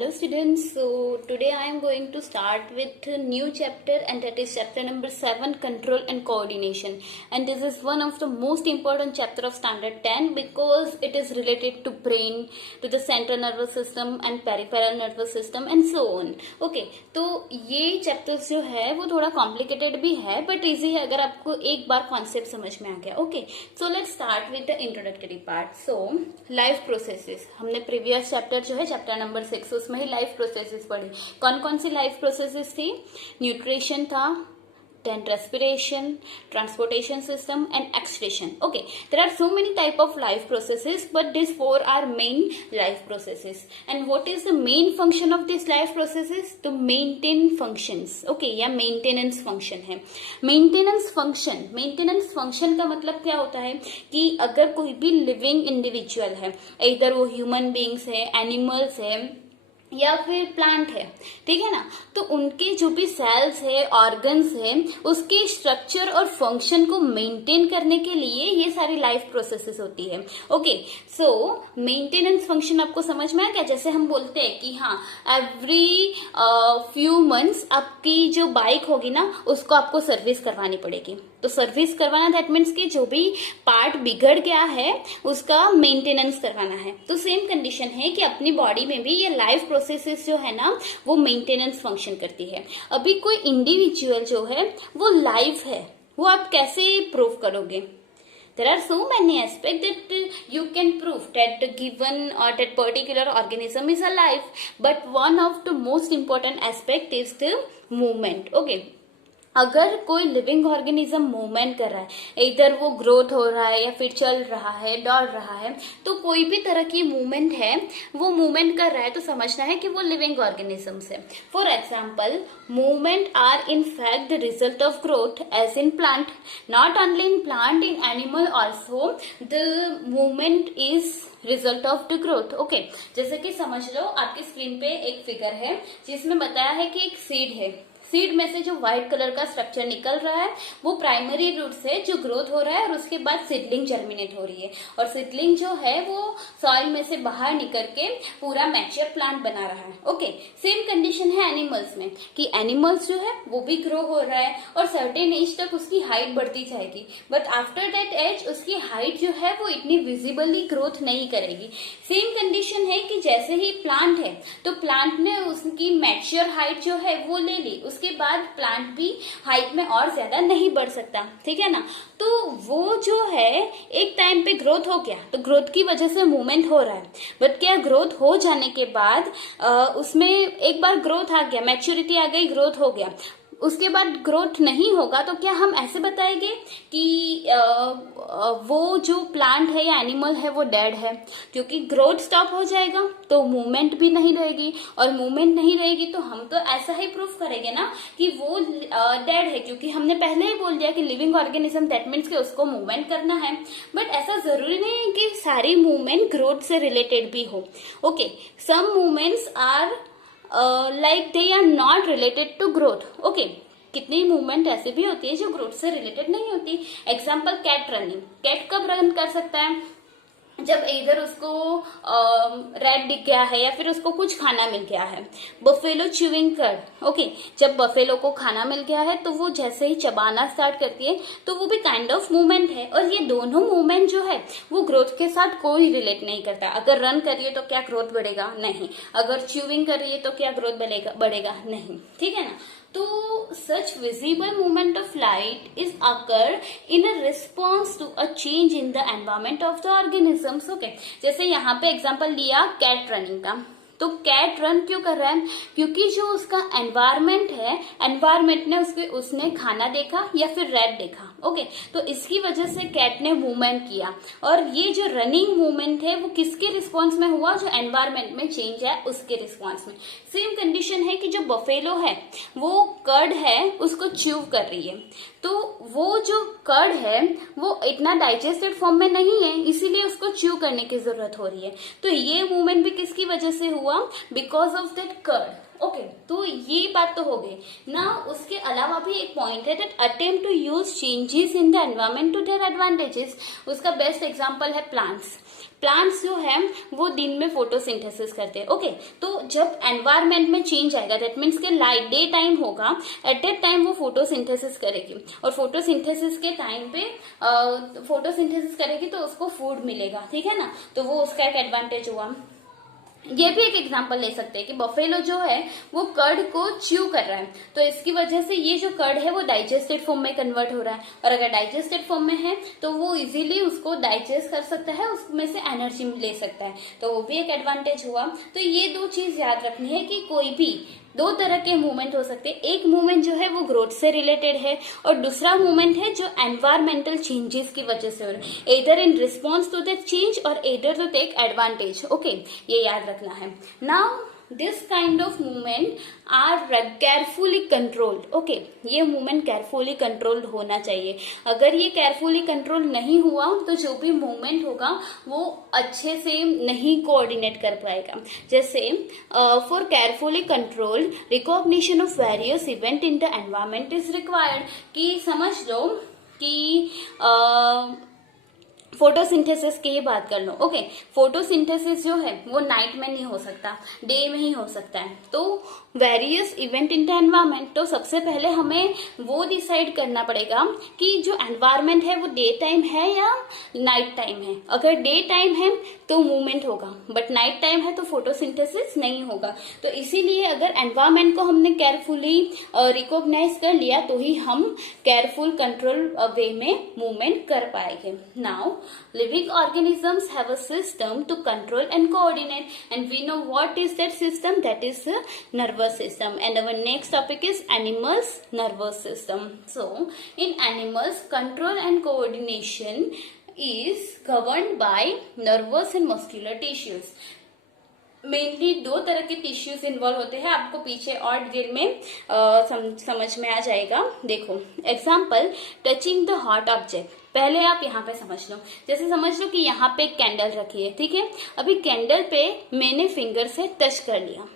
Hello students, so today I am going to start with a new chapter, and that is chapter number 7, control and coordination. And this is one of the most important chapter of standard 10 because it is related to brain, to the central nervous system and peripheral nervous system and so on. Okay, तो ये chapters जो है वो थोड़ा complicated भी है but easy है अगर आपको एक बार concept समझ में आ गया. Okay, so let's start with the introductory part. So life processes, हमने previous chapter जो है chapter number 6 उसमें ही लाइफ प्रोसेसेस पढ़ी. कौन कौन सी लाइफ प्रोसेसेस थी? न्यूट्रिशन था, then respiration, transportation system and excretion. Okay, there are so many type of life processes but these four are main life processes. And what is the main function of these life processes? To maintain functions. Okay, या maintenance function है. maintenance function का मतलब क्या होता है कि अगर कोई भी living individual है, इधर वो human beings है, animals है या फिर प्लांट है, ठीक है ना, तो उनके जो भी सेल्स है, ऑर्गन्स है, उसके स्ट्रक्चर और फंक्शन को मेंटेन करने के लिए ये सारी लाइफ प्रोसेसेस होती है. ओके, सो मेंटेनेंस फंक्शन आपको समझ में आ गया. जैसे हम बोलते हैं कि हाँ, एवरी फ्यू मंथ्स आपकी जो बाइक होगी ना उसको आपको सर्विस करवानी पड़ेगी. तो सर्विस करवाना दैट मीन्स कि जो भी पार्ट बिगड़ गया है उसका मेंटेनेंस करवाना है. तो सेम कंडीशन है कि अपनी बॉडी में भी ये लाइफ प्रोसेसेस जो है ना वो मेंटेनेंस फंक्शन करती है. अभी कोई इंडिविजुअल जो है वो लाइफ है, वो आप कैसे प्रूव करोगे? There are so many aspects that you can prove that the given or that particular organism is alive, but one of the most important aspect is the movement. Okay, अगर कोई living organism movement कर रहा है, इधर वो growth हो रहा है या फिर चल रहा है, दौड़ रहा है, तो कोई भी तरह की मूवमेंट है वो मूवमेंट कर रहा है तो समझना है कि वो लिविंग ऑर्गेनिज्म है. For example, movement are in fact the result of growth as in plant. Not only in plant, in animal also the movement is result of the growth. Okay, जैसे कि समझ लो आपकी स्क्रीन पे एक figure है जिसमें बताया है कि एक सीड है. सीड में से जो व्हाइट कलर का स्ट्रक्चर निकल रहा है वो प्राइमरी रूट से जो ग्रोथ हो रहा है और उसके बाद सीडलिंग जर्मिनेट हो रही है, और सीडलिंग जो है वो सॉइल में से बाहर निकल के पूरा मैच्योर प्लांट बना रहा है. ओके, सेम कंडीशन है एनिमल्स में कि एनिमल्स जो है वो भी ग्रो हो रहा है और सर्टेन एज तक उसकी हाइट बढ़ती जाएगी, बट आफ्टर दैट एज उसकी हाइट जो है वो इतनी विजिबली ग्रोथ नहीं करेगी. सेम कंडीशन है कि जैसे ही प्लांट है तो प्लांट ने उसकी मैच्योर हाइट जो है वो ले ली, उसके बाद प्लांट भी हाइट में और ज्यादा नहीं बढ़ सकता, ठीक है ना. तो वो जो है एक टाइम पे ग्रोथ हो गया तो ग्रोथ की वजह से मूवमेंट हो रहा है, बट क्या ग्रोथ हो जाने के बाद उसमें एक बार ग्रोथ आ गया, मैच्योरिटी आ गई, ग्रोथ हो गया, उसके बाद ग्रोथ नहीं होगा तो क्या हम ऐसे बताएंगे कि वो जो प्लांट है या एनिमल है वो डेड है? क्योंकि ग्रोथ स्टॉप हो जाएगा तो मूवमेंट भी नहीं रहेगी, और मूवमेंट नहीं रहेगी तो हम तो ऐसा ही प्रूफ करेंगे ना कि वो डेड है, क्योंकि हमने पहले ही बोल दिया कि लिविंग ऑर्गेनिज्म दैट मीन्स कि उसको मूवमेंट करना है. बट ऐसा जरूरी नहीं है कि सारी मूवमेंट ग्रोथ से रिलेटेड भी हो. Okay, some movements are like they are not related to growth. Okay, कितनी मूवमेंट ऐसी भी होती है जो ग्रोथ से रिलेटेड नहीं होती. Example, cat running. कैट कब रन कर सकता है? जब इधर उसको रेड दिख गया है या फिर उसको कुछ खाना मिल गया है. Buffalo chewing curd. ओके, जब बफेलो को खाना मिल गया है तो वो जैसे ही चबाना स्टार्ट करती है तो वो भी काइंड ऑफ मूवमेंट है, और ये दोनों मूवमेंट जो है वो ग्रोथ के साथ कोई रिलेट नहीं करता. अगर रन कर रही है तो क्या ग्रोथ बढ़ेगा? नहीं. अगर च्यूइंग कर रही है तो क्या ग्रोथ बढ़ेगा? नहीं, ठीक है ना. तो such visible movement of light is occur in a response to a change in the environment of the organisms. Okay, जैसे यहाँ पे एग्जांपल लिया कैट रनिंग का, तो कैट रन क्यों कर रहा है? क्योंकि जो उसका एनवायरमेंट है, एनवायरमेंट ने उसने खाना देखा या फिर रेड देखा. ओके, तो इसकी वजह से कैट ने मूवमेंट किया, और ये जो रनिंग मूवमेंट है वो किसके रिस्पॉन्स में हुआ? जो एनवायरमेंट में चेंज है उसके रिस्पॉन्स में. सेम कंडीशन है कि जो बफेलो है वो कर्ड है उसको च्यू कर रही है, तो वो जो कर्ड है वो इतना डाइजेस्टेड फॉर्म में नहीं है, इसीलिए उसको च्यू करने की जरूरत हो रही है. तो ये मूवमेंट भी किसकी वजह से हुआ? हुआ? Because of that curd. Okay, तो ये बात तो हो गई ना। उसके अलावा भी एक पॉइंट है that attempt to use changes in the environment to their advantages. उसका बेस्ट एग्जांपल है प्लांट्स। प्लांट्स जो है वो दिन में फोटोसिंथेसिस करते हैं। ओके, तो जब एनवायरमेंट में चेंज आएगा, दैट मीन्स के लाइट डे टाइम होगा, एट दैट टाइम वो फोटोसिंथेसिस करेगी, और फोटोसिंथेसिस के टाइम पे फोटोसिंथेसिस करेगी तो उसको फूड मिलेगा, ठीक है ना। तो वो उसका एक एडवांटेज हुआ। ये भी एक एग्जांपल ले सकते हैं कि बफेलो जो है वो कर्ड को च्यू कर रहा है, तो इसकी वजह से ये जो कर्ड है वो डाइजेस्टेड फॉर्म में कन्वर्ट हो रहा है, और अगर डाइजेस्टेड फॉर्म में है तो वो इजीली उसको डाइजेस्ट कर सकता है, उसमें से एनर्जी ले सकता है, तो वो भी एक एडवांटेज हुआ। तो ये दो चीज याद रखनी है कि कोई भी दो तरह के मूवमेंट हो सकते हैं। एक मूवमेंट जो है वो ग्रोथ से रिलेटेड है, और दूसरा मूवमेंट है जो एनवायरमेंटल चेंजेस की वजह से हो रहा है, either in response to that change और either to take advantage. Okay, ये याद रखना है। Now this kind of movement are carefully controlled. Okay, ये मूवमेंट केयरफुली कंट्रोल्ड होना चाहिए। अगर ये केयरफुली कंट्रोल नहीं हुआ तो जो भी मूवमेंट होगा वो अच्छे से नहीं कोऑर्डिनेट कर पाएगा। जैसे for carefully controlled recognition of various event in the environment is required. कि समझ लो कि फोटोसिंथेसिस की ही बात कर लो। ओके, फोटोसिंथेसिस जो है वो नाइट में नहीं हो सकता, डे में ही हो सकता है। तो various event in the environment, तो सबसे पहले हमें वो डिसाइड करना पड़ेगा कि जो एनवायरमेंट है वो डे टाइम है या नाइट टाइम है। अगर डे टाइम है तो मूवमेंट होगा, बट नाइट टाइम है तो फोटोसिंथेसिस नहीं होगा। तो इसीलिए अगर एनवायरमेंट को हमने केयरफुली रिकॉग्नाइज कर लिया तो ही हम केयरफुल कंट्रोल वे में मूवमेंट कर पाएंगे। Now living organisms have a system to control and coordinate, and we know what is that system. That is the nervous system, and our next topic is animals nervous system. So in animals, control and coordination is governed by nervous and muscular tissues. Mainly दो तरह के tissues involve होते हैं, आपको पीछे और detail में समझ में आ जाएगा। देखो example, touching the hot object. पहले आप यहाँ पे समझ लो, जैसे समझ लो कि यहाँ पे एक कैंडल रखी है, ठीक है। अभी कैंडल पे मैंने फिंगर से टच कर लिया,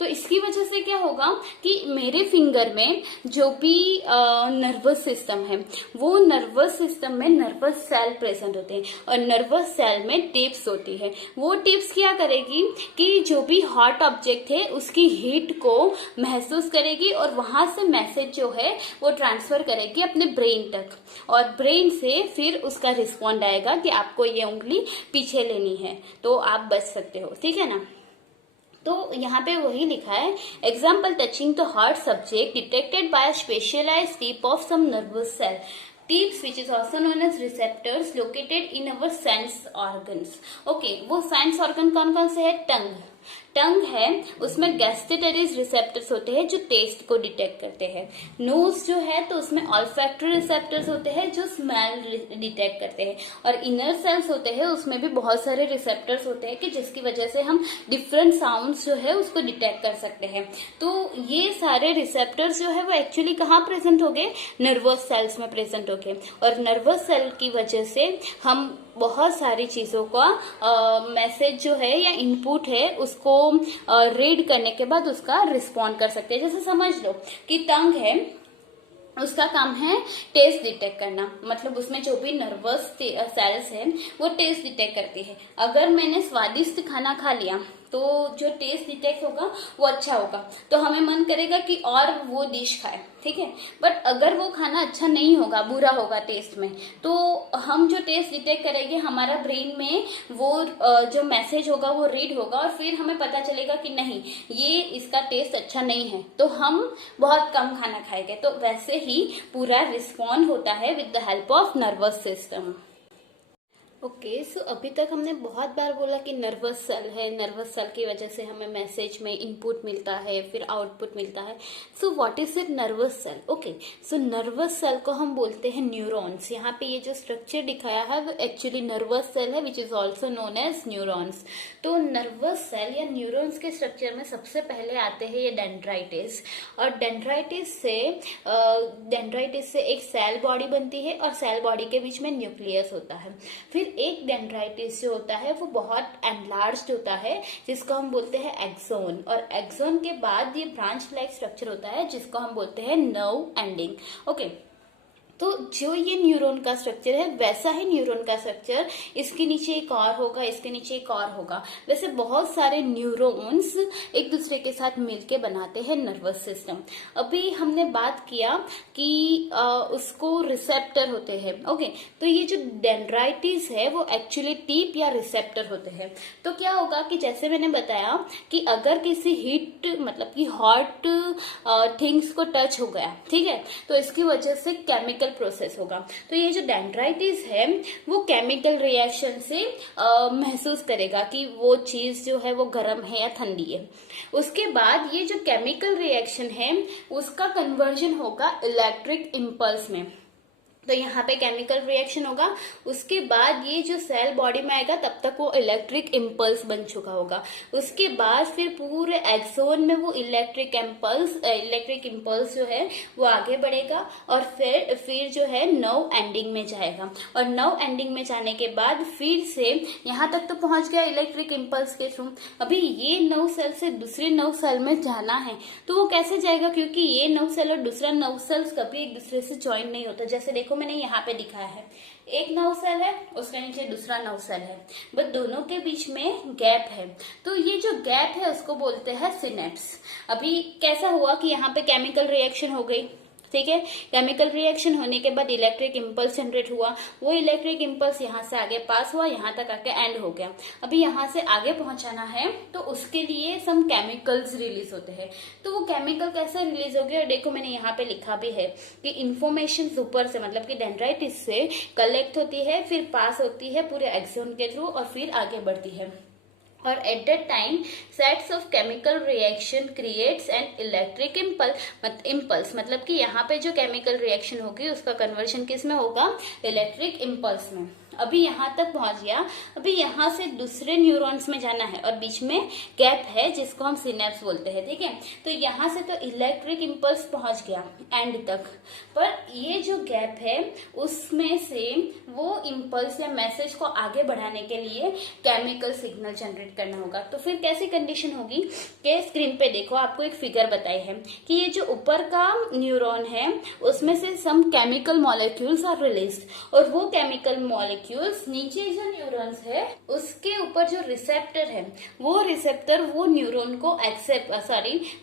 तो इसकी वजह से क्या होगा कि मेरे फिंगर में जो भी नर्वस सिस्टम है वो नर्वस सिस्टम में नर्वस सेल प्रेजेंट होते हैं, और नर्वस सेल में टिप्स होती है। वो टिप्स क्या करेगी कि जो भी हॉट ऑब्जेक्ट है उसकी हीट को महसूस करेगी, और वहां से मैसेज जो है वो ट्रांसफर करेगी अपने ब्रेन तक, और ब्रेन से फिर उसका रिस्पॉन्ड आएगा कि आपको ये उंगली पीछे लेनी है, तो आप बच सकते हो, ठीक है ना। तो यहाँ पे वही लिखा है, example, touching the hot subject detected by specialised tip of some nervous cell, tips which is also known as receptors located in our sense organs. Okay, वो sense organ कौन कौन से है? टंग है, उसमें गैस्ट्रेटरीज रिसेप्टर्स होते हैं जो टेस्ट को डिटेक्ट करते हैं। नोज जो है तो उसमें ऑल्फैक्टरी रिसेप्टर्स होते हैं जो स्मेल डिटेक्ट करते हैं, और इनर सेल्स होते हैं उसमें भी बहुत सारे रिसेप्टर्स होते हैं कि जिसकी वजह से हम डिफरेंट साउंड्स जो है उसको डिटेक्ट कर सकते हैं। तो ये सारे रिसेप्टर्स जो है वो एक्चुअली कहाँ प्रेजेंट हो गए? नर्वस सेल्स में प्रेजेंट हो गए, और नर्वस सेल की वजह से हम बहुत सारी चीजों का मैसेज जो है या इनपुट है उसको रीड करने के बाद उसका रिस्पॉन्ड कर सकते हैं। जैसे समझ लो कि टंग है, उसका काम है टेस्ट डिटेक्ट करना, मतलब उसमें जो भी नर्वस सेल्स है वो टेस्ट डिटेक्ट करती है। अगर मैंने स्वादिष्ट खाना खा लिया तो जो टेस्ट डिटेक्ट होगा वो अच्छा होगा, तो हमें मन करेगा कि और वो डिश खाए, ठीक है। बट अगर वो खाना अच्छा नहीं होगा, बुरा होगा टेस्ट में, तो हम जो टेस्ट डिटेक्ट करेंगे हमारा ब्रेन में वो जो मैसेज होगा वो रीड होगा, और फिर हमें पता चलेगा कि नहीं ये इसका टेस्ट अच्छा नहीं है, तो हम बहुत कम खाना खाएंगे। तो वैसे ही पूरा रिस्पॉन्ड होता है with the help of nervous system. Okay, so अभी तक हमने बहुत बार बोला कि नर्वस सेल है, नर्वस सेल की वजह से हमें मैसेज में इनपुट मिलता है, फिर आउटपुट मिलता है। So what is it nervous cell? Okay, so nervous cell को हम बोलते हैं न्यूरॉन्स। यहाँ पे ये जो स्ट्रक्चर दिखाया है वो एक्चुअली नर्वस सेल है, which is also known as neurons. तो नर्वस सेल या न्यूरॉन्स के स्ट्रक्चर में सबसे पहले आते हैं ये डेंड्राइटिस, और डेंड्राइटिस से एक सेल बॉडी बनती है, और सेल बॉडी के बीच में न्यूक्लियस होता है। फिर एक डेंड्राइटिस जो होता है वो बहुत एनलार्ज्ड होता है, जिसको हम बोलते हैं एक्सोन, और एक्सोन के बाद ये ब्रांच लाइक स्ट्रक्चर होता है जिसको हम बोलते हैं नर्व एंडिंग। ओके, तो जो ये न्यूरॉन का स्ट्रक्चर है वैसा ही न्यूरॉन का स्ट्रक्चर इसके नीचे एक और होगा, इसके नीचे एक और होगा। वैसे बहुत सारे न्यूरॉन्स एक दूसरे के साथ मिलके बनाते हैं नर्वस सिस्टम। अभी हमने बात किया कि उसको रिसेप्टर होते हैं। ओके, तो ये जो डेंड्राइटिस है वो एक्चुअली टिप या रिसेप्टर होते हैं। तो क्या होगा कि जैसे मैंने बताया कि अगर किसी हीट मतलब कि हॉट थिंग्स को टच हो गया, ठीक है, तो इसकी वजह से केमिकल प्रोसेस होगा। तो ये जो डेंड्राइटिस है वो केमिकल रिएक्शन से महसूस करेगा कि वो चीज जो है वो गर्म है या ठंडी है। उसके बाद ये जो केमिकल रिएक्शन है उसका कन्वर्जन होगा इलेक्ट्रिक इम्पल्स में। तो यहाँ पे केमिकल रिएक्शन होगा, उसके बाद ये जो सेल बॉडी में आएगा तब तक वो इलेक्ट्रिक इम्पल्स बन चुका होगा। उसके बाद फिर पूरे एक्सोन में वो इलेक्ट्रिक इम्पल्स जो है वो आगे बढ़ेगा और फिर जो है नर्व एंडिंग में जाएगा, और नर्व एंडिंग में जाने के बाद फिर से यहाँ तक तो पहुंच गया इलेक्ट्रिक इम्पल्स के थ्रू। अभी ये नर्व सेल से दूसरे नर्व सेल में जाना है तो वो कैसे जाएगा, क्योंकि ये नर्व सेल और दूसरा नर्व सेल कभी एक दूसरे से ज्वाइन नहीं होता। जैसे देखो मैंने यहाँ पे दिखाया है, एक नर्व सेल है, उसके नीचे दूसरा नर्व सेल है, बट दोनों के बीच में गैप है। तो ये जो गैप है उसको बोलते हैं सिनेप्स। अभी कैसा हुआ कि यहाँ पे केमिकल रिएक्शन हो गई, ठीक है, केमिकल रिएक्शन होने के बाद इलेक्ट्रिक इम्पल्स जनरेट हुआ, वो इलेक्ट्रिक इम्पल्स यहाँ से आगे पास हुआ, यहाँ तक आके एंड हो गया। अभी यहाँ से आगे पहुंचाना है तो उसके लिए सम केमिकल्स रिलीज होते हैं। तो वो केमिकल कैसे रिलीज हो गया, और देखो मैंने यहाँ पे लिखा भी है कि इंफॉर्मेशन ऊपर से मतलब कि डेंड्राइटिस से कलेक्ट होती है, फिर पास होती है पूरे एक्सोन के थ्रू और फिर आगे बढ़ती है। और at that time sets of chemical reaction creates an electric impulse, मतलब कि यहाँ पे जो केमिकल रिएक्शन होगी उसका कन्वर्शन किस में होगा, इलेक्ट्रिक इम्पल्स में। अभी यहाँ तक पहुंच गया, अभी यहाँ से दूसरे न्यूरॉन्स में जाना है और बीच में गैप है जिसको हम सिनेप्स बोलते हैं, ठीक है। तो यहाँ से तो इलेक्ट्रिक इम्पल्स पहुंच गया एंड तक, पर ये जो गैप है उसमें से वो इम्पल्स या मैसेज को आगे बढ़ाने के लिए केमिकल सिग्नल जनरेट करना होगा। तो फिर कैसी कंडीशन होगी कि स्क्रीन पे देखो, आपको एक फिगर बताई है कि ये जो ऊपर का न्यूरॉन है उसमें से some chemical molecules are released, और वो केमिकल मॉलिक्यूल्स नीचे जो न्यूरॉन्स है उसके ऊपर जो रिसेप्टर है वो रिसेप्टर वो न्यूरॉन को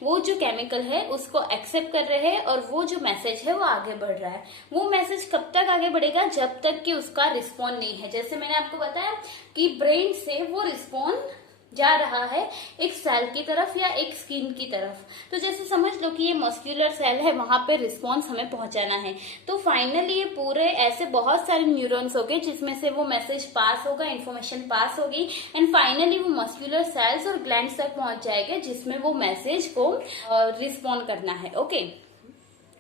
वो जो केमिकल है उसको एक्सेप्ट कर रहे हैं, और वो जो मैसेज है वो आगे बढ़ रहा है। वो मैसेज कब तक आगे बढ़ेगा, जब तक कि उसका रिस्पॉन्ड नहीं है। जैसे मैंने आपको बताया कि ब्रेन से वो रिस्पॉन्ड जा रहा है एक सेल की तरफ या एक स्किन की तरफ। तो जैसे समझ लो कि ये मस्कुलर सेल है, वहां पे रिस्पॉन्स हमें पहुंचाना है। तो फाइनली ये पूरे ऐसे बहुत सारे न्यूरॉन्स हो गए जिसमें से वो मैसेज पास होगा, इन्फॉर्मेशन पास होगी, एंड फाइनली वो मस्कुलर सेल्स और ग्लैंड्स तक पहुंच जाएगा जिसमें वो मैसेज को रिस्पॉन्ड करना है। Okay,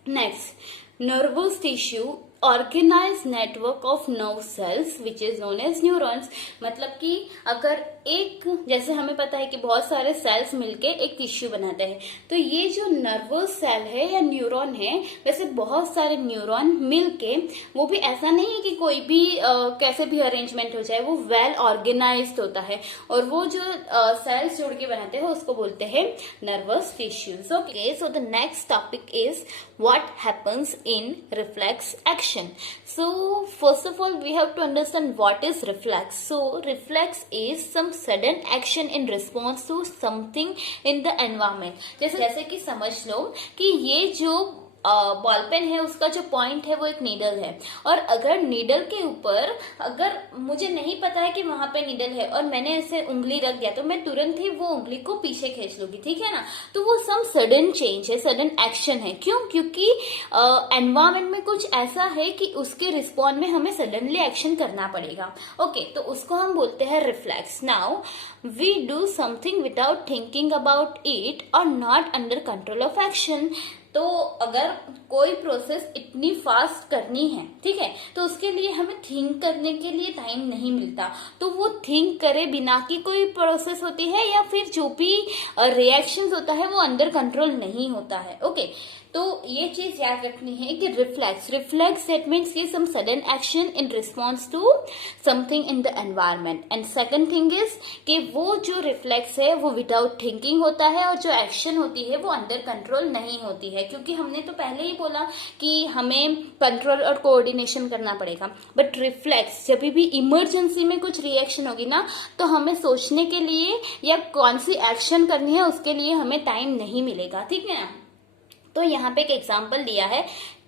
next, nervous tissue organise network of nerve cells which is known as neurons. मतलब कि अगर एक, जैसे हमें पता है कि बहुत सारे सेल्स मिलके एक टिश्यू बनाते हैं, तो ये जो नर्वस सेल है या न्यूरॉन है, वैसे बहुत सारे न्यूरॉन मिलके, वो भी ऐसा नहीं है कि कोई भी कैसे भी अरेंजमेंट हो जाए, वो वेल ऑर्गेनाइज्ड होता है, और वो जो सेल्स जोड़ के बनाते हैं उसको बोलते हैं nervous tissues. Okay, so the next topic is what happens in reflex action. So first of all we have to understand what is reflex. So reflex is some sudden action in response to something in the environment. जैसे कि समझ लो कि ये जो ball pen है उसका जो point है वो एक नीडल है, और अगर नीडल के ऊपर, अगर मुझे नहीं पता है कि वहां पे नीडल है और मैंने ऐसे उंगली रख दिया तो मैं तुरंत ही वो उंगली को पीछे खींच लूंगी, ठीक है ना। तो वो सम सडन चेंज है, सडन एक्शन है। क्यों? क्योंकि एनवायरमेंट में कुछ ऐसा है कि उसके रिस्पॉन्ड में हमें सडनली एक्शन करना पड़ेगा। ओके, तो उसको हम बोलते हैं reflex. Now we do something without thinking about it और not under control of action. तो अगर कोई प्रोसेस इतनी फास्ट करनी है, ठीक है, तो उसके लिए हमें थिंक करने के लिए टाइम नहीं मिलता। तो वो थिंक करे बिना की कोई प्रोसेस होती है, या फिर जो भी रिएक्शंस होता है वो अंडर कंट्रोल नहीं होता है। ओके, तो ये चीज याद रखनी है कि रिफ्लेक्स दैट मीन्स की some sudden action in response to something in the environment. And second thing is कि वो जो रिफ्लेक्स है वो विदाउट थिंकिंग होता है और जो एक्शन होती है वो अंडर कंट्रोल नहीं होती है, क्योंकि हमने तो पहले ही बोला कि हमें कंट्रोल और कोऑर्डिनेशन करना पड़ेगा। बट रिफ्लेक्स जब भी इमरजेंसी में कुछ रिएक्शन होगी ना, तो हमें सोचने के लिए या कौन सी एक्शन करनी है उसके लिए हमें टाइम नहीं मिलेगा, ठीक है ना। तो यहाँ पे एक एग्जांपल दिया है,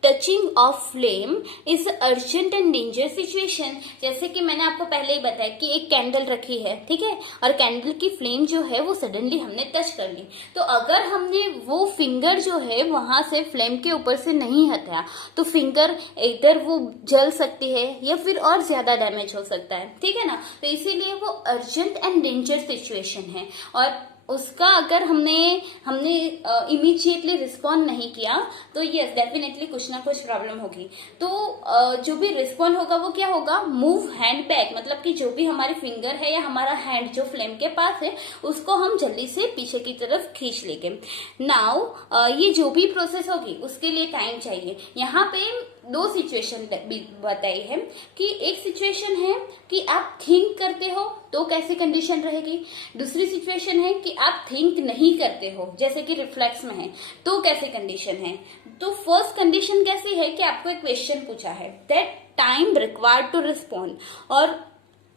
touching of flame is urgent and danger situation. जैसे कि मैंने आपको पहले ही बताया कि एक कैंडल रखी है, ठीक है, और कैंडल की फ्लेम जो है वो सडनली हमने टच कर ली, तो अगर हमने वो फिंगर जो है वहां से फ्लेम के ऊपर से नहीं हटाया तो फिंगर इधर वो जल सकती है या फिर और ज्यादा डैमेज हो सकता है, ठीक है ना। तो इसीलिए वो अर्जेंट एंड डेंजर सिचुएशन है, और उसका अगर हमने इमीडिएटली रिस्पॉन्ड नहीं किया तो यस डेफिनेटली कुछ ना कुछ प्रॉब्लम होगी। तो जो भी रिस्पॉन्ड होगा वो क्या होगा, मूव हैंड बैक, मतलब कि जो भी हमारी फिंगर है या हमारा हैंड जो फ्लेम के पास है उसको हम जल्दी से पीछे की तरफ खींच लेंगे। नाउ ये जो भी प्रोसेस होगी उसके लिए टाइम चाहिए। यहाँ पे दो सिचुएशन बताई है कि एक सिचुएशन है कि आप थिंक करते हो तो कैसी कंडीशन रहेगी, दूसरी सिचुएशन है कि आप थिंक नहीं करते हो जैसे कि रिफ्लेक्स में है तो कैसी कंडीशन है। तो फर्स्ट कंडीशन कैसी है कि आपको एक क्वेश्चन पूछा है that time required to respond, और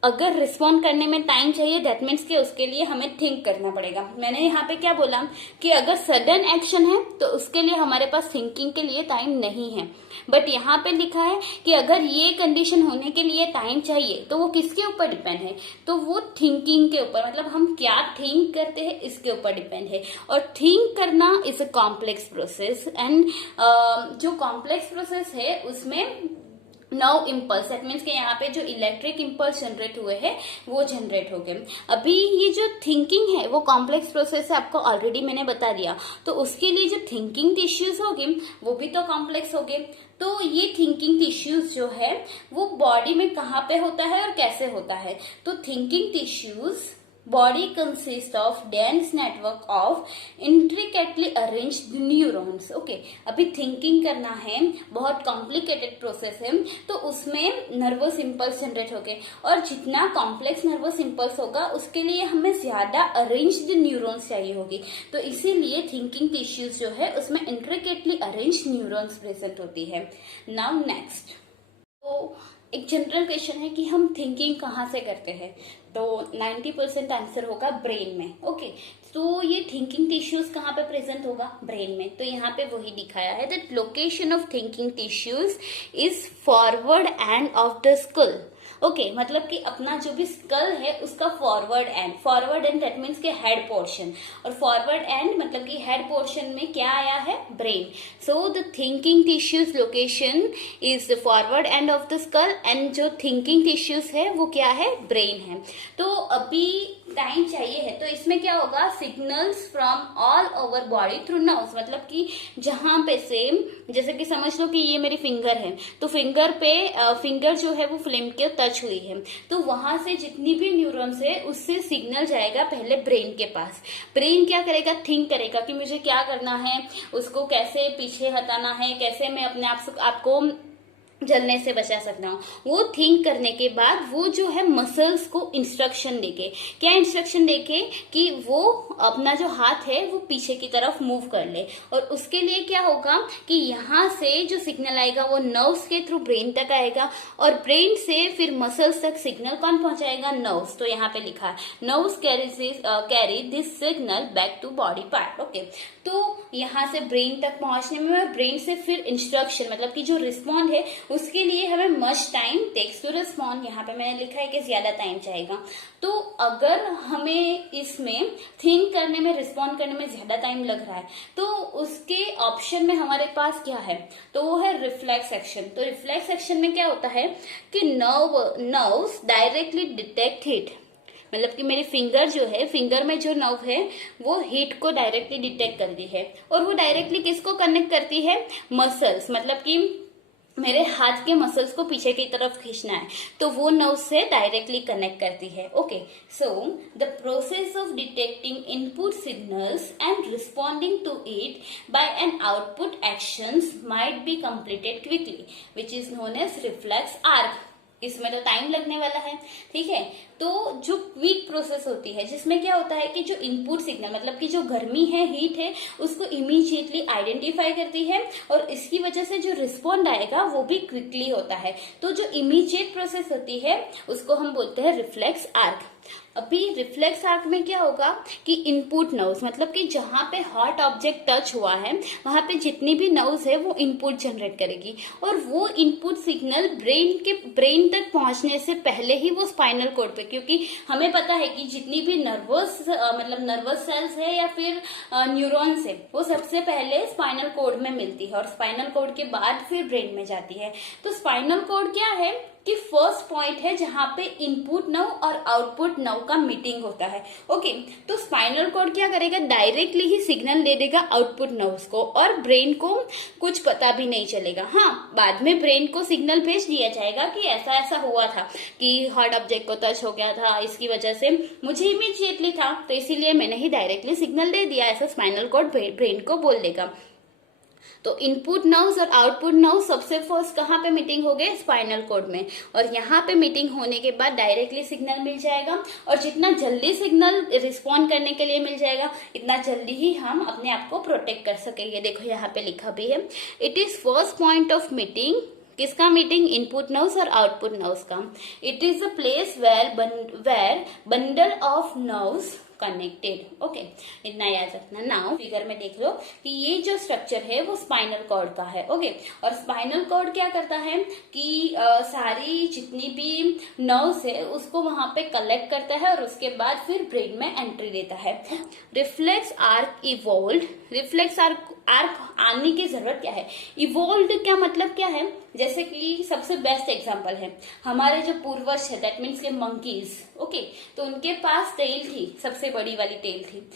अगर रिस्पॉन्ड करने में टाइम चाहिए दैट मीन्स कि उसके लिए हमें थिंक करना पड़ेगा। मैंने यहाँ पे क्या बोला कि अगर सडन एक्शन है तो उसके लिए हमारे पास थिंकिंग के लिए टाइम नहीं है, बट यहाँ पे लिखा है कि अगर ये कंडीशन होने के लिए टाइम चाहिए तो वो किसके ऊपर डिपेंड है, तो वो थिंकिंग के ऊपर, मतलब हम क्या थिंक करते हैं इसके ऊपर डिपेंड है। और थिंक करना is a complex process, and जो कॉम्प्लेक्स प्रोसेस है उसमें नाउ इम्पल्स दैट मीन्स कि यहाँ पे जो इलेक्ट्रिक इम्पल्स जनरेट हुए हैं वो जनरेट हो गए। अभी ये जो थिंकिंग है वो कॉम्प्लेक्स प्रोसेस है, आपको ऑलरेडी मैंने बता दिया, तो उसके लिए जो थिंकिंग टिश्यूज होंगे वो भी तो कॉम्प्लेक्स हो गए। तो ये थिंकिंग टिश्यूज जो है वो बॉडी में कहाँ पे होता है और कैसे होता है, तो thinking tissues body consists of dense network of intricately arranged neurons। okay, अभी थिंकिंग करना है, बहुत कॉम्प्लिकेटेड प्रोसेस है, तो उसमें नर्वस इम्पल्स जनरेट हो गए, और जितना कॉम्प्लेक्स नर्वस इम्पल्स होगा उसके लिए हमें ज्यादा अरेंज्ड न्यूरॉन्स चाहिए होगी। तो इसीलिए थिंकिंग टिश्यूज जो है उसमें इंट्रिकेटली अरेंज्ड न्यूरॉन्स प्रेजेंट होती है। नाउ नेक्स्ट, तो एक जनरल क्वेश्चन है कि हम थिंकिंग कहाँ से करते हैं, तो 90% आंसर होगा ब्रेन में। ओके, तो ये थिंकिंग टिश्यूज कहाँ पे प्रेजेंट होगा, ब्रेन में। तो यहाँ पे वही दिखाया है that location of thinking tissues is forward end of the skull. Okay, मतलब कि अपना जो भी स्कल है उसका फॉरवर्ड एंड दैट मीन्स के हेड पोर्शन, और फॉरवर्ड एंड मतलब कि हेड पोर्शन में क्या आया है, brain. So the thinking tissues location is the forward end of the skull, and जो थिंकिंग टिश्यूज है वो क्या है, ब्रेन है। तो अभी टाइम चाहिए है तो इसमें क्या होगा, signals from all over body through nerves, मतलब कि जहां पे से जैसे कि समझ लो कि ये मेरी फिंगर है, तो फिंगर पे फिंगर जो है वो फ्लेम के टच हुई है, तो वहां से जितनी भी न्यूरॉन्स है उससे सिग्नल जाएगा पहले ब्रेन के पास। ब्रेन क्या करेगा, थिंक करेगा कि मुझे क्या करना है, उसको कैसे पीछे हटाना है, कैसे मैं अपने आपको जलने से बचा सकता हूँ। वो थिंक करने के बाद वो जो है मसल्स को इंस्ट्रक्शन देके, क्या इंस्ट्रक्शन देके कि वो अपना जो हाथ है वो पीछे की तरफ मूव कर ले, और उसके लिए क्या होगा कि यहाँ से जो सिग्नल आएगा वो नर्व्स के थ्रू ब्रेन तक आएगा, और ब्रेन से फिर मसल्स तक सिग्नल कौन पहुंचाएगा, नर्व्स। तो यहाँ पे लिखा है nerves carry this signal back to body part. Okay, तो यहाँ से ब्रेन तक पहुंचने में ब्रेन से फिर इंस्ट्रक्शन मतलब कि जो रिस्पॉन्ड है उसके लिए हमें much time takes to respond. यहाँ पे मैंने लिखा है कि ज्यादा टाइम चाहेगा। तो अगर हमें इसमें थिंक करने में, रिस्पॉन्ड करने में ज्यादा टाइम लग रहा है तो उसके ऑप्शन में हमारे पास क्या है, तो वो है रिफ्लेक्स एक्शन। तो रिफ्लेक्स एक्शन में क्या होता है कि नर्व्स डायरेक्टली डिटेक्ट हीट, मतलब कि मेरी फिंगर जो है, फिंगर में जो नर्व है वो हीट को डायरेक्टली डिटेक्ट करती है, और वो डायरेक्टली किसको कनेक्ट करती है, मसल्स, मतलब कि मेरे हाथ के मसल्स को पीछे की तरफ खींचना है, तो वो नर्व से डायरेक्टली कनेक्ट करती है। Okay, so the process of detecting input signals and responding to it by an output actions might be completed quickly, which is known as reflex arc. इसमें तो टाइम लगने वाला है, ठीक है। तो जो क्विक प्रोसेस होती है, जिसमें क्या होता है कि जो इनपुट सिग्नल मतलब कि जो गर्मी है, हीट है, उसको इमीडिएटली आइडेंटिफाई करती है और इसकी वजह से जो रिस्पॉन्ड आएगा वो भी क्विकली होता है। तो जो इमीडिएट प्रोसेस होती है उसको हम बोलते हैं रिफ्लेक्स आर्क। अभी रिफ्लेक्स आर्क में क्या होगा कि इनपुट नर्व्स मतलब कि जहां पे हॉट ऑब्जेक्ट टच हुआ है वहां पे जितनी भी नर्व्स है वो इनपुट जनरेट करेगी और वो इनपुट सिग्नल ब्रेन तक पहुंचने से पहले ही वो स्पाइनल कॉर्ड पे, क्योंकि हमें पता है कि जितनी भी नर्वस सेल्स है या फिर न्यूरॉन्स है वो सबसे पहले स्पाइनल कॉर्ड में मिलती है और स्पाइनल कॉर्ड के बाद फिर ब्रेन में जाती है। तो स्पाइनल कॉर्ड क्या है कि फर्स्ट पॉइंट है जहां पे इनपुट नर्व और आउटपुट नर्व का मीटिंग होता है। ओके, तो स्पाइनल कॉर्ड क्या करेगा, डायरेक्टली ही सिग्नल दे देगा आउटपुट नर्व्स को और ब्रेन को कुछ पता भी नहीं चलेगा। हाँ, बाद में ब्रेन को सिग्नल भेज दिया जाएगा कि ऐसा ऐसा हुआ था कि हार्ड ऑब्जेक्ट को टच हो गया था, इसकी वजह से मुझे इमीडिएटली था तो इसीलिए मैंने ही डायरेक्टली सिग्नल दे दिया, ऐसा स्पाइनल कॉर्ड ब्रेन को बोल देगा। तो इनपुट नर्व्स और आउटपुट नर्व्स सबसे फर्स्ट कहाँ पे मीटिंग हो गए, स्पाइनल कॉर्ड में, और यहाँ पे मीटिंग होने के बाद डायरेक्टली सिग्नल मिल जाएगा और जितना जल्दी सिग्नल रिस्पॉन्ड करने के लिए मिल जाएगा इतना जल्दी ही हम अपने आप को प्रोटेक्ट कर सकेंगे। देखो यहाँ पे लिखा भी है, it is first point of meeting, किसका मीटिंग, इनपुट नर्व्स और आउटपुट नर्व्स का। It is a place where bundle of nerves connected. Okay, इतना याद रखना। नाउ फिगर में देख लो कि ये जो स्ट्रक्चर है वो स्पाइनल कॉर्ड का है। ओके, और स्पाइनल कॉर्ड क्या करता है कि सारी जितनी भी नर्व्स है उसको वहां पे कलेक्ट करता है और उसके बाद फिर ब्रेन में एंट्री देता है। Reflex arc evolve, reflex arc आने की जरूरत क्या है, इवॉल्व क्या मतलब क्या है, जैसे कि सबसे बेस्ट एग्जांपल है हमारे जो पूर्वज है, दैट मीन्स के मंकीज। ओके, तो उनके पास टेल थी, सबसे बड़ी वाली टेल थी।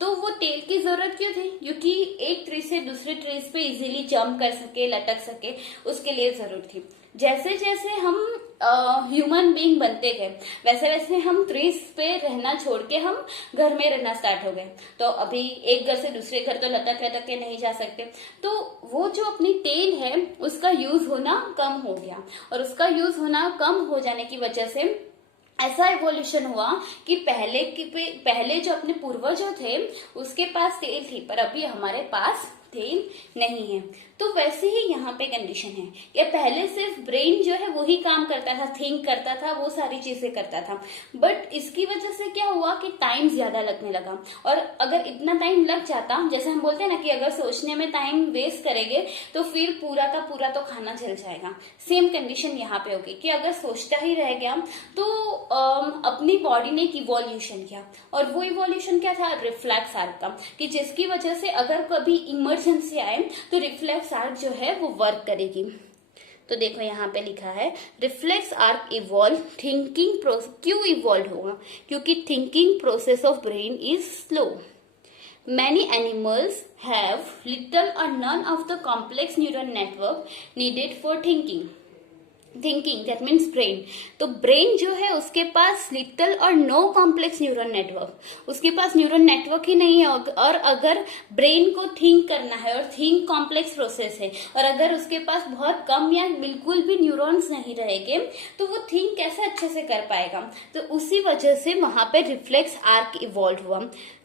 तो वो टेल की जरूरत क्यों थी, क्योंकि एक ट्री से दूसरे ट्री पे इजीली जंप कर सके, लटक सके, उसके लिए जरूरत थी। जैसे जैसे हम ह्यूमन बीइंग बनते गए वैसे वैसे हम ट्रीज पे रहना छोड़ के हम घर में रहना स्टार्ट हो गए। तो अभी एक घर से दूसरे घर तो लटक के नहीं जा सकते, तो वो जो अपनी टेल है उसका यूज होना कम हो गया और उसका यूज होना कम हो जाने की वजह से ऐसा इवोल्यूशन हुआ कि पहले जो अपने पूर्वजों थे उसके पास टेल थी पर अभी हमारे पास टेल नहीं है। तो वैसे ही यहाँ पे कंडीशन है कि पहले सिर्फ ब्रेन जो है वही काम करता था, थिंक करता था, वो सारी चीजें करता था, बट इसकी वजह से क्या हुआ कि टाइम ज्यादा लगने लगा। और अगर इतना टाइम लग जाता, जैसे हम बोलते हैं ना कि अगर सोचने में टाइम वेस्ट करेंगे तो फिर पूरा का पूरा तो खाना जल जाएगा। सेम कंडीशन यहाँ पे होगी कि अगर सोचता ही रह गया तो अपनी बॉडी ने एक इवोल्यूशन किया और वो इवोल्यूशन क्या था, रिफ्लेक्स आर्क का, कि जिसकी वजह से अगर कभी इमरजेंसी आए तो रिफ्लेक्स आर्क जो है वो वर्क करेगी। तो देखो यहाँ पे लिखा है reflex arc evolve thinking process. क्यों इवॉल्व होगा, क्योंकि thinking process of brain is slow. Many animals have little or none of the complex neural network needed for thinking that means brain. तो ब्रेन जो है उसके पास लिटल और no complex neural network, उसके पास neural network ही नहीं है। और अगर ब्रेन को थिंक करना है और थिंक कॉम्प्लेक्स प्रोसेस है और अगर उसके पास बहुत कम या बिल्कुल भी न्यूरॉन्स नहीं रहेंगे तो वो थिंक कैसे अच्छे से कर पाएगा। तो उसी वजह से वहां पे रिफ्लेक्स आर्क इवॉल्व हुआ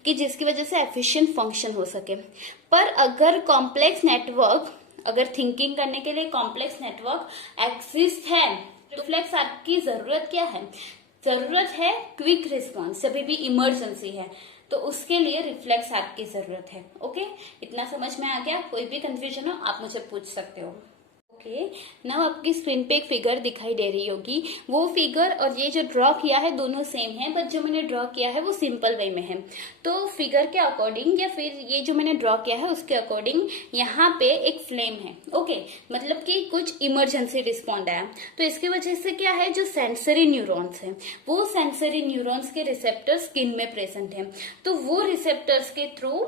कि जिसकी वजह से एफिशिएंट फंक्शन हो सके। पर अगर कॉम्प्लेक्स नेटवर्क, अगर थिंकिंग करने के लिए कॉम्प्लेक्स नेटवर्क एग्जिस्ट है तो रिफ्लेक्स आर्क की जरूरत क्या है, जरूरत है क्विक रिस्पॉन्स, जब भी इमरजेंसी है तो उसके लिए रिफ्लेक्स आर्क की जरूरत है। ओके, इतना समझ में आ गया? कोई भी कंफ्यूजन हो आप मुझे पूछ सकते हो। ओके, नाउ आपकी स्क्रीन पे एक फिगर दिखाई दे रही होगी, वो फिगर और ये जो ड्रॉ किया है दोनों सेम है, बट जो मैंने ड्रॉ किया है वो सिंपल वे में है। तो फिगर के अकॉर्डिंग या फिर ये जो मैंने ड्रॉ किया है उसके अकॉर्डिंग यहाँ पे एक फ्लेम है। ओके, मतलब कि कुछ इमरजेंसी रिस्पॉन्ड आया, तो इसकी वजह से क्या है, जो सेंसरी न्यूरॉन्स है वो सेंसरी न्यूरॉन्स के रिसेप्टर स्किन में प्रेजेंट है, तो वो रिसेप्टर्स के थ्रू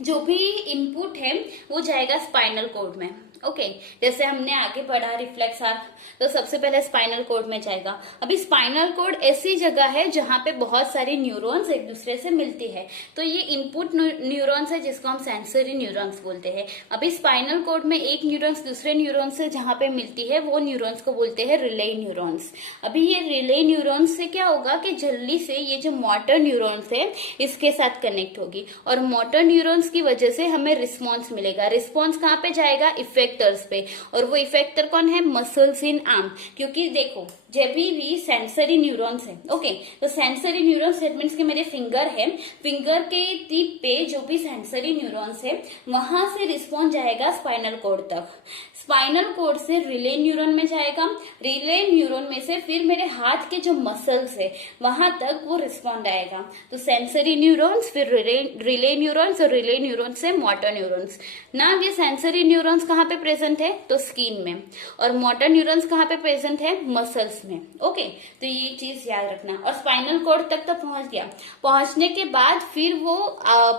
जो भी इनपुट है वो जाएगा स्पाइनल कॉर्ड में। ओके जैसे हमने आगे पढ़ा रिफ्लेक्स आर्क, तो सबसे पहले स्पाइनल कॉर्ड में जाएगा। अभी स्पाइनल कॉर्ड ऐसी जगह है जहां पे बहुत सारी न्यूरॉन्स एक दूसरे से मिलती है, तो ये इनपुट न्यूरॉन्स है जिसको हम सेंसरी न्यूरॉन्स बोलते हैं। अभी स्पाइनल कॉर्ड में एक न्यूरॉन्स दूसरे न्यूरॉन्स से जहां पे मिलती है वो न्यूरॉन्स को बोलते हैं रिले न्यूरॉन्स। अभी ये रिले न्यूरॉन्स से क्या होगा कि जल्दी से ये जो मोटर न्यूरॉन्स है इसके साथ कनेक्ट होगी, और मोटर न्यूरॉन्स की वजह से हमें रिस्पॉन्स मिलेगा। रिस्पॉन्स कहाँ पे जाएगा? इफेक्टर्स पे, और वो इफेक्टर कौन है? मसल्स इन आर्म। क्योंकि देखो जब भी सेंसरी न्यूरॉन्स है, ओके, तो सेंसरी न्यूरॉन्स दैट मीन्स कि मेरे फिंगर है, फिंगर के टिप पे जो भी सेंसरी न्यूरॉन्स है वहां से रिस्पॉन्स जाएगा स्पाइनल कॉर्ड तक। स्पाइनल कॉर्ड से रिले न्यूरॉन में जाएगा, रिले न्यूरॉन में से फिर मेरे हाथ के जो मसल्स है वहां तक वो रिस्पॉन्ड आएगा। तो सेंसरी न्यूरॉन्स, फिर रिले न्यूरॉन्स, और रिले न्यूरॉन्स से मोटर न्यूरॉन्स। ना ये सेंसरी न्यूरॉन्स कहाँ पे प्रेजेंट है? तो स्किन में, और मोटर न्यूरॉन्स कहाँ पे प्रेजेंट है? मसल्स में। ओके, तो ये चीज याद रखना। और स्पाइनल कॉर्ड तक तो पहुंच गया, पहुंचने के बाद फिर वो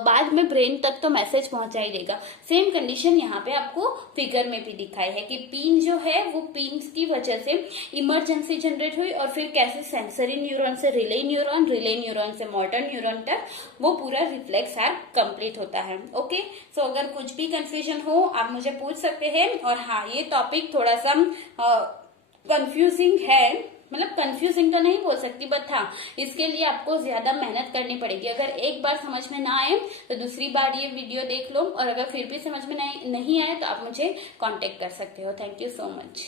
बाद में ब्रेन तक तो मैसेज पहुंचा ही देगा। सेम कंडीशन यहाँ पे आपको फिगर में भी दिखाई है कि पीन जो है वो पीन की वजह से इमरजेंसी जनरेट हुई, और फिर कैसे सेंसरी न्यूरॉन से रिले न्यूरॉन से मोटर न्यूरॉन तक वो पूरा रिफ्लेक्स आर्क कंप्लीट होता है। ओके, सो अगर कुछ भी कंफ्यूजन हो आप मुझे पूछ सकते हैं। और हाँ, ये टॉपिक थोड़ा सा कंफ्यूजिंग है, मतलब कंफ्यूजिंग तो नहीं बोल सकती, बट हाँ इसके लिए आपको ज्यादा मेहनत करनी पड़ेगी। अगर एक बार समझ में ना आए तो दूसरी बार ये वीडियो देख लो, और अगर फिर भी समझ में नहीं आए तो आप मुझे कांटेक्ट कर सकते हो। Thank you so much.